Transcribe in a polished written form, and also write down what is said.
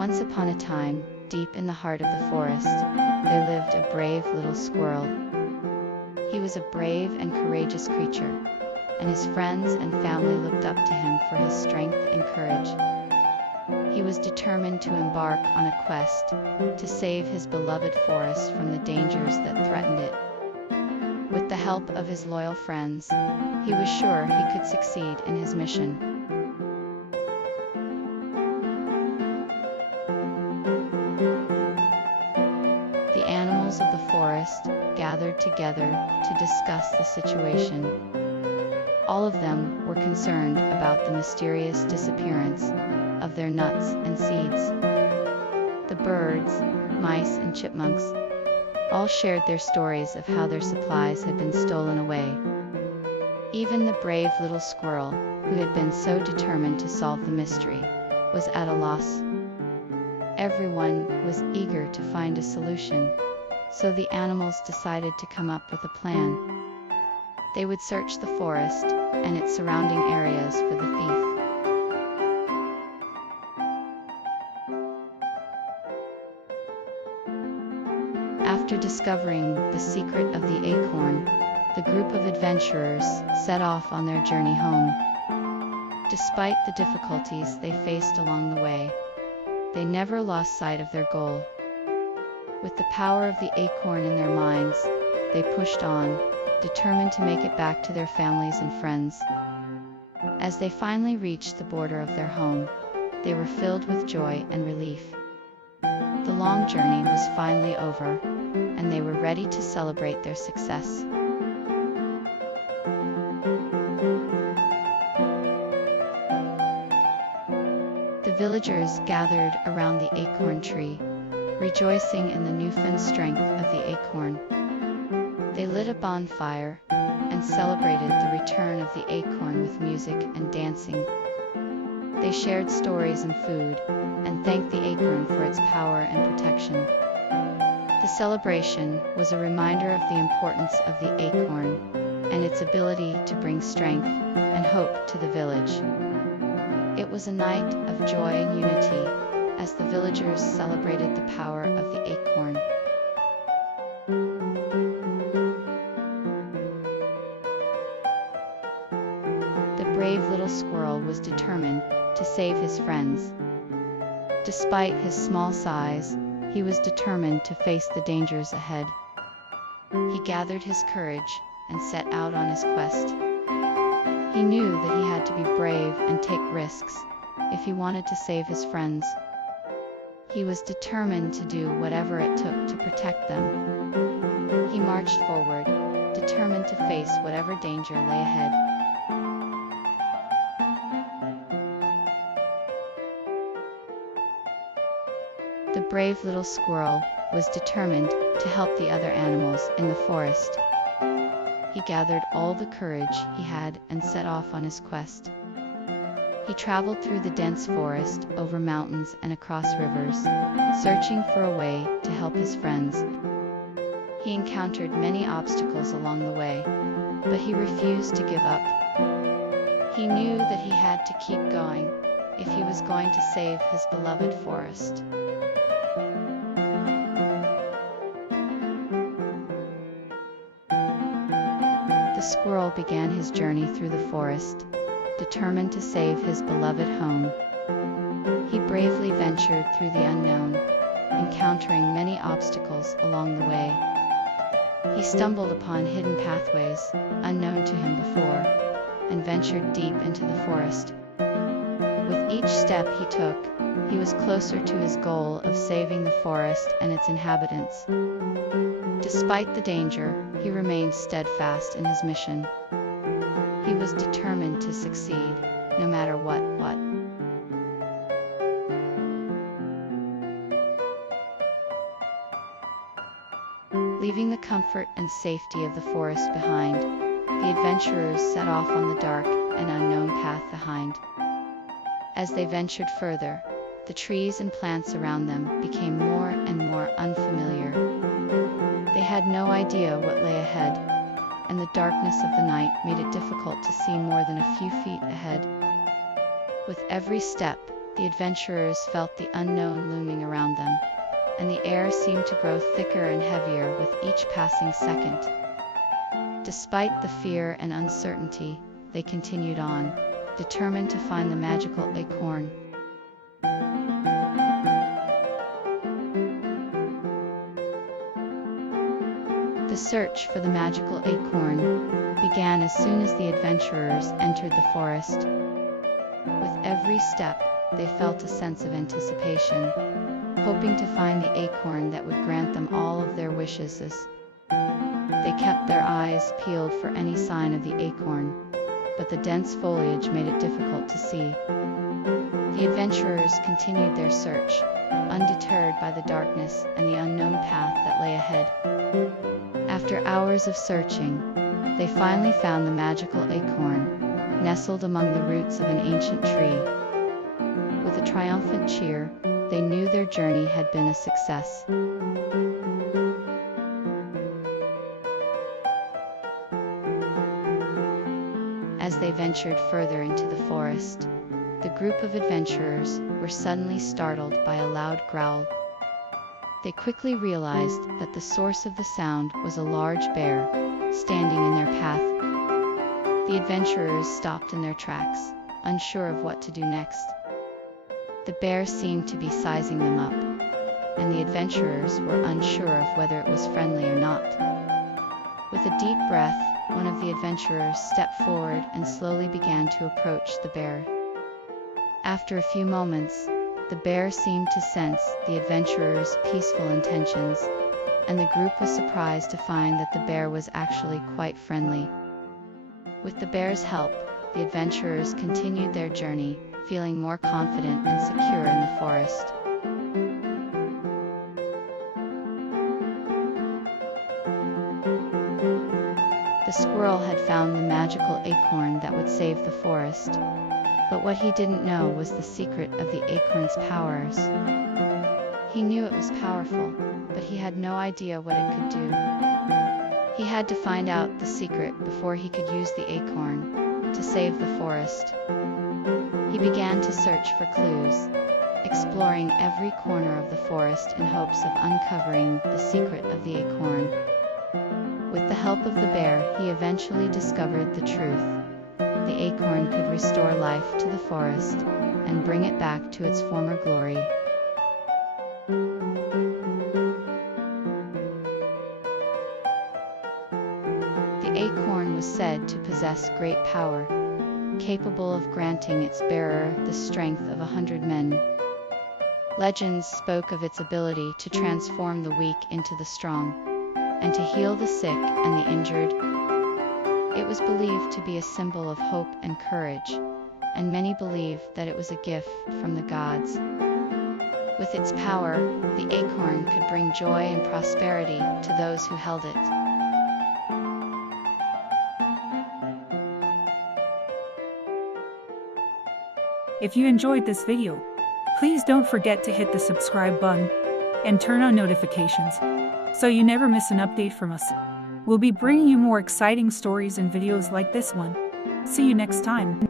Once upon a time, deep in the heart of the forest, there lived a brave little squirrel. He was a brave and courageous creature, and his friends and family looked up to him for his strength and courage. He was determined to embark on a quest to save his beloved forest from the dangers that threatened it. With the help of his loyal friends, he was sure he could succeed in his mission. The animals of the forest gathered together to discuss the situation. All of them were concerned about the mysterious disappearance of their nuts and seeds. The birds, mice, and chipmunks all shared their stories of how their supplies had been stolen away. Even the brave little squirrel, who had been so determined to solve the mystery, was at a loss. Everyone was eager to find a solution, so the animals decided to come up with a plan. They would search the forest and its surrounding areas for the thief. After discovering the secret of the acorn, the group of adventurers set off on their journey home. Despite the difficulties they faced along the way, they never lost sight of their goal. With the power of the acorn in their minds, they pushed on, determined to make it back to their families and friends. As they finally reached the border of their home, they were filled with joy and relief. The long journey was finally over, and they were ready to celebrate their success. The villagers gathered around the acorn tree, rejoicing in the newfound strength of the acorn. They lit a bonfire and celebrated the return of the acorn with music and dancing. They shared stories and food, and thanked the acorn for its power and protection. The celebration was a reminder of the importance of the acorn and its ability to bring strength and hope to the village. It was a night of joy and unity as the villagers celebrated the power of the acorn. The brave little squirrel was determined to save his friends. Despite his small size, he was determined to face the dangers ahead. He gathered his courage and set out on his quest. He knew that he had to be brave and take risks if he wanted to save his friends. He was determined to do whatever it took to protect them. He marched forward, determined to face whatever danger lay ahead. The brave little squirrel was determined to help the other animals in the forest. He gathered all the courage he had and set off on his quest. He traveled through the dense forest, over mountains and across rivers, searching for a way to help his friends. He encountered many obstacles along the way, but he refused to give up. He knew that he had to keep going if he was going to save his beloved forest. The squirrel began his journey through the forest, determined to save his beloved home. He bravely ventured through the unknown, encountering many obstacles along the way. He stumbled upon hidden pathways, unknown to him before, and ventured deep into the forest. With each step he took, he was closer to his goal of saving the forest and its inhabitants. Despite the danger, he remained steadfast in his mission. He was determined to succeed, no matter what. Leaving the comfort and safety of the forest behind, the adventurers set off on the dark and unknown path behind. As they ventured further, the trees and plants around them became more and more unfamiliar. They had no idea what lay ahead, and the darkness of the night made it difficult to see more than a few feet ahead. With every step, the adventurers felt the unknown looming around them, and the air seemed to grow thicker and heavier with each passing second. Despite the fear and uncertainty, they continued on, determined to find the magical acorn. The search for the magical acorn began as soon as the adventurers entered the forest. With every step, they felt a sense of anticipation, hoping to find the acorn that would grant them all of their wishes. They kept their eyes peeled for any sign of the acorn, but the dense foliage made it difficult to see. The adventurers continued their search, undeterred by the darkness and the unknown path that lay ahead. After hours of searching, they finally found the magical acorn, nestled among the roots of an ancient tree. With a triumphant cheer, they knew their journey had been a success. As they ventured further into the forest, the group of adventurers were suddenly startled by a loud growl. They quickly realized that the source of the sound was a large bear, standing in their path. The adventurers stopped in their tracks, unsure of what to do next. The bear seemed to be sizing them up, and the adventurers were unsure of whether it was friendly or not. With a deep breath, one of the adventurers stepped forward and slowly began to approach the bear. After a few moments, the bear seemed to sense the adventurers' peaceful intentions, and the group was surprised to find that the bear was actually quite friendly. With the bear's help, the adventurers continued their journey, feeling more confident and secure in the forest. The squirrel had found the magical acorn that would save the forest, but what he didn't know was the secret of the acorn's powers. He knew it was powerful, but he had no idea what it could do. He had to find out the secret before he could use the acorn to save the forest. He began to search for clues, exploring every corner of the forest in hopes of uncovering the secret of the acorn. With the help of the bear, he eventually discovered the truth. The acorn could restore life to the forest and bring it back to its former glory. The acorn was said to possess great power, capable of granting its bearer the strength of 100 men. Legends spoke of its ability to transform the weak into the strong, and to heal the sick and the injured. It was believed to be a symbol of hope and courage, and many believed that it was a gift from the gods. With its power, the acorn could bring joy and prosperity to those who held it. If you enjoyed this video, please don't forget to hit the subscribe button and turn on notifications so you never miss an update from us. We'll be bringing you more exciting stories and videos like this one. See you next time.